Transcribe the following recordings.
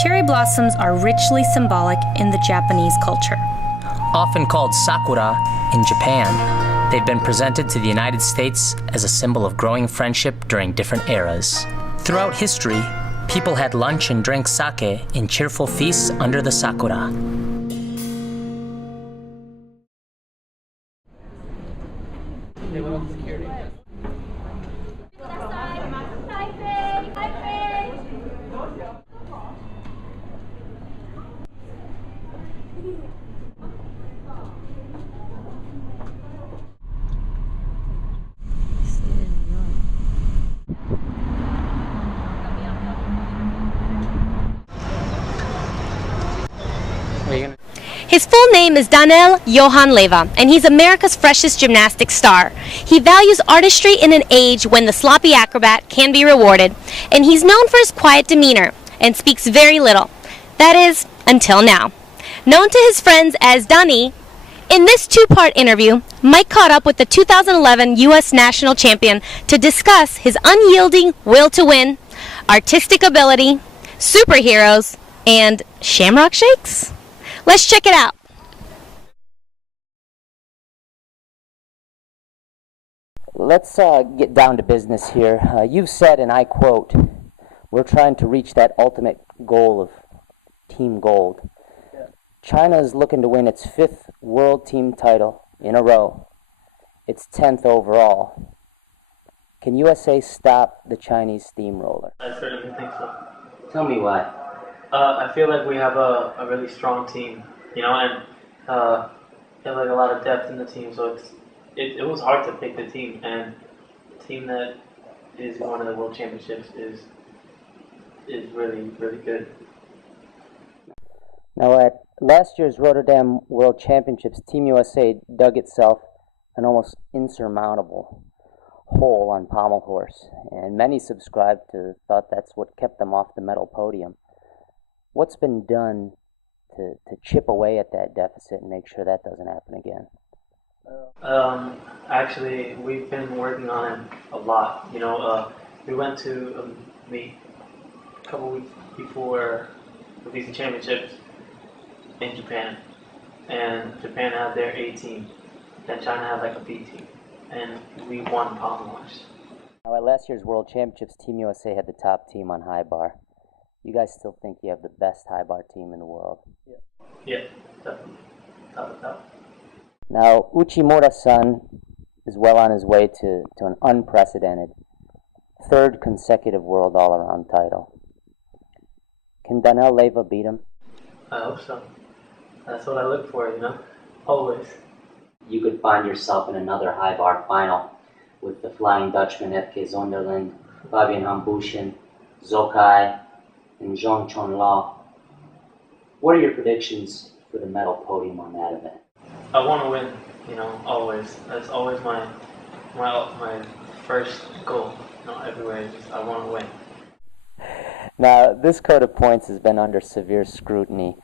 Cherry blossoms are richly symbolic in the Japanese culture. Often called sakura in Japan, they've been presented to the United States as a symbol of growing friendship during different eras. Throughout history, people had lunch and drank sake in cheerful feasts under the sakura. His full name is Daniel Johan Leva, and he's America's freshest gymnastics star. He values artistry in an age when the sloppy acrobat can be rewarded, and he's known for his quiet demeanor and speaks very little. That is, until now. Known to his friends as Danny, in this two-part interview, Mike caught up with the 2011 U.S. national champion to discuss his unyielding will to win, artistic ability, superheroes, and shamrock shakes? Let's check it out. Let's get down to business here. You've said, and I quote, we're trying to reach that ultimate goal of Team Gold. Yeah. China is looking to win its 5th world team title in a row, its 10th overall. Can USA stop the Chinese steamroller? I certainly think so. Tell me why. I feel like we have a really strong team, you know, and have like a lot of depth in the team. So it was hard to pick the team, and the team that is one of the world championships is really, really good. Now, at last year's Rotterdam World Championships, Team USA dug itself an almost insurmountable hole on pommel horse, and many thought that's what kept them off the medal podium. What's been done to chip away at that deficit and make sure that doesn't happen again? Actually, we've been working on it a lot. You know, we went to a meet a couple weeks before the championships in Japan, and Japan had their A team, then China had like a B team, and we won pommel horse. Now, at last year's World Championships, Team USA had the top team on high bar. You guys still think you have the best high bar team in the world? Yeah, definitely. Top. Now, Uchimura-san is well on his way to an unprecedented 3rd consecutive world all-around title. Can Daniel Leva beat him? I hope so. That's what I look for, you know, always. You could find yourself in another high bar final with the Flying Dutchman Epke Zonderland, Fabian Hambushin, Zokai, and Zhong Chonla. What are your predictions for the medal podium on that event? I want to win, you know, always. That's always my first goal, you know, everywhere. I want to win. Now, this code of points has been under severe scrutiny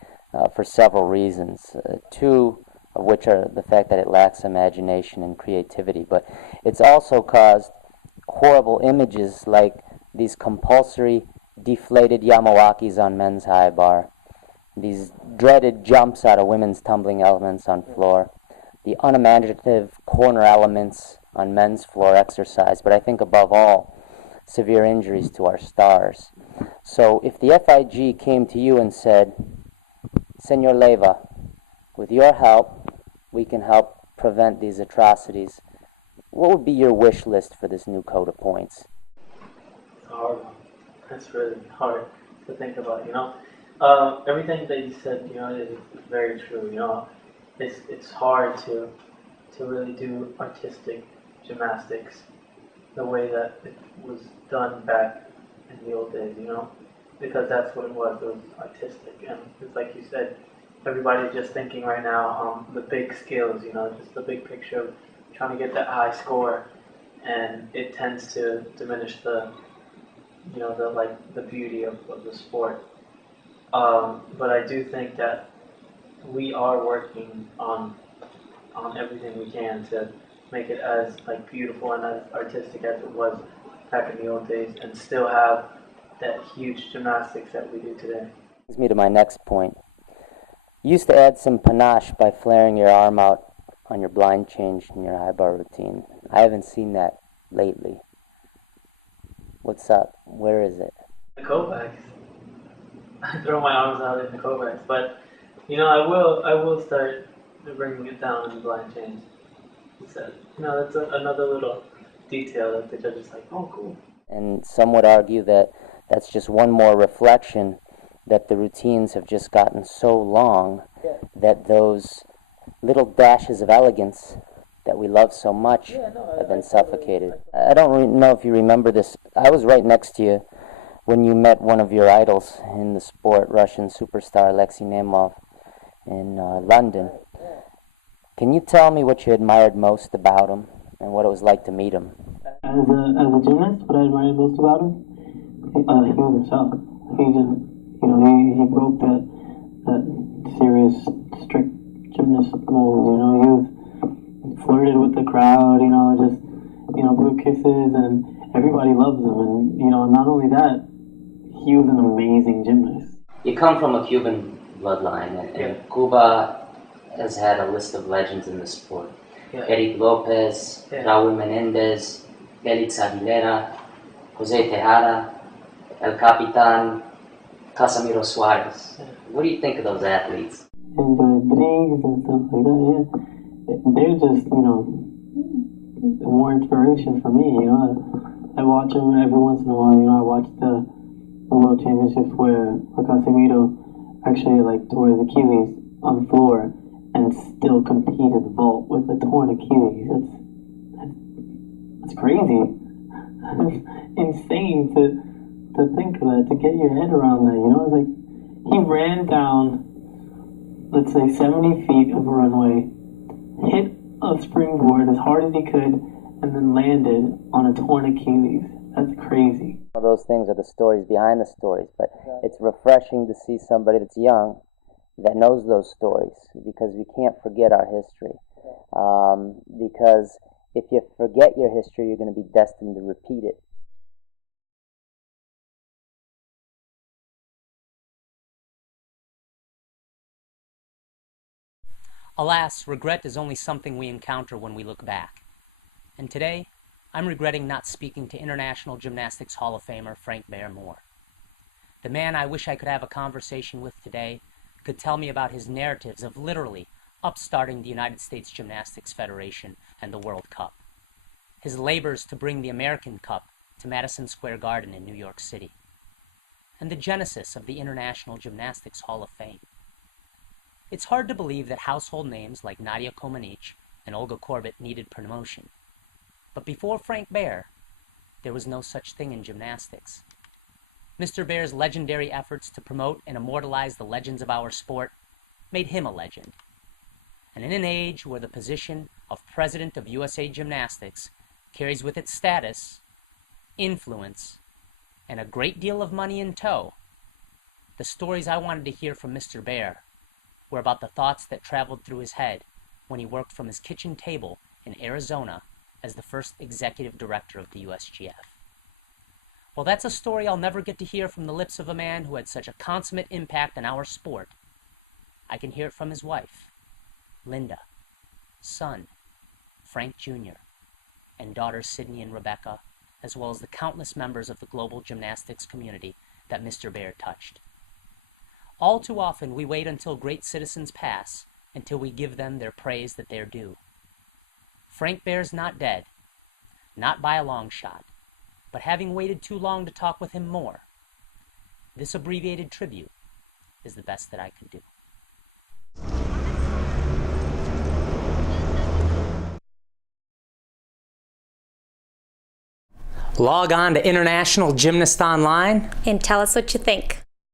for several reasons, two of which are the fact that it lacks imagination and creativity, but it's also caused horrible images like these compulsory deflated Yamawakis on men's high bar, these dreaded jumps out of women's tumbling elements on floor, the unimaginative corner elements on men's floor exercise, but I think above all, severe injuries to our stars. So if the FIG came to you and said, Senor Leva, with your help, we can help prevent these atrocities, what would be your wish list for this new code of points? It's a hard one. That's really hard to think about, you know. Everything that you said, you know, is very true, you know. It's hard to really do artistic gymnastics the way that it was done back in the old days, you know, because that's what it was artistic. And it's like you said, everybody's just thinking right now the big skills, you know, just the big picture of trying to get that high score, and it tends to diminish the, you know, the beauty of the sport. But I do think that we are working on everything we can to make it as like beautiful and as artistic as it was back in the old days, and still have that huge gymnastics that we do today. Brings me to my next point. You used to add some panache by flaring your arm out on your blind change in your high bar routine. I haven't seen that lately. What's up? Where is it? The Kovacs. I throw my arms out in the Kovacs, but I will start bringing it down in the blind change. So, that's another little detail that the judge is like, oh, cool. And some would argue that that's just one more reflection that the routines have just gotten so long that those little dashes of elegance that we love so much have been suffocated. I don't know if you remember this. I was right next to you when you met one of your idols in the sport, Russian superstar Alexei Nemov, in London. Can you tell me what you admired most about him and what it was like to meet him? As a gymnast, what I admired most about him, he was himself. He just, he broke that serious, strict gymnast mold. He flirted with the crowd, blew kisses, and everybody loves him. And not only that, he was an amazing gymnast. You come from a Cuban bloodline, and Cuba has had a list of legends in the sport. Yeah. Eric Lopez, Raúl Menéndez, Felix Aguilera, José Tejada, El Capitan, Casimiro Suarez. Yeah. What do you think of those athletes? And Rodriguez and stuff like that, they're just, more inspiration for me, I watch them every once in a while, I watch the World Championships where Casimiro actually, tore his Achilles on the floor and still compete at the vault with a torn Achilles. That's crazy. That's insane to think of that, to get your head around that, It's like, he ran down, let's say, 70 feet of a runway, hit a springboard as hard as he could, and then landed on a torn Achilles. That's crazy. Those things are the stories behind the stories, but it's refreshing to see somebody that's young that knows those stories, because we can't forget our history. Because if you forget your history, you're going to be destined to repeat it. Alas, regret is only something we encounter when we look back. And today, I'm regretting not speaking to International Gymnastics Hall of Famer Frank Bear more. The man I wish I could have a conversation with today could tell me about his narratives of literally upstarting the United States Gymnastics Federation and the World Cup, his labors to bring the American Cup to Madison Square Garden in New York City, and the genesis of the International Gymnastics Hall of Fame. It's hard to believe that household names like Nadia Comaneci and Olga Korbut needed promotion. But before Frank Bear, there was no such thing in gymnastics. Mr. Bear's legendary efforts to promote and immortalize the legends of our sport made him a legend. And in an age where the position of President of USA Gymnastics carries with it status, influence, and a great deal of money in tow, the stories I wanted to hear from Mr. Bear were about the thoughts that traveled through his head when he worked from his kitchen table in Arizona as the first executive director of the USGF. Well, that's a story I'll never get to hear from the lips of a man who had such a consummate impact on our sport. I can hear it from his wife, Linda, son, Frank Jr., and daughters Sydney and Rebecca, as well as the countless members of the global gymnastics community that Mr. Bear touched. All too often, we wait until great citizens pass until we give them their praise that they're due. Frank Bear's not dead, not by a long shot, but having waited too long to talk with him more, this abbreviated tribute is the best that I could do. Log on to International Gymnast Online And tell us what you think.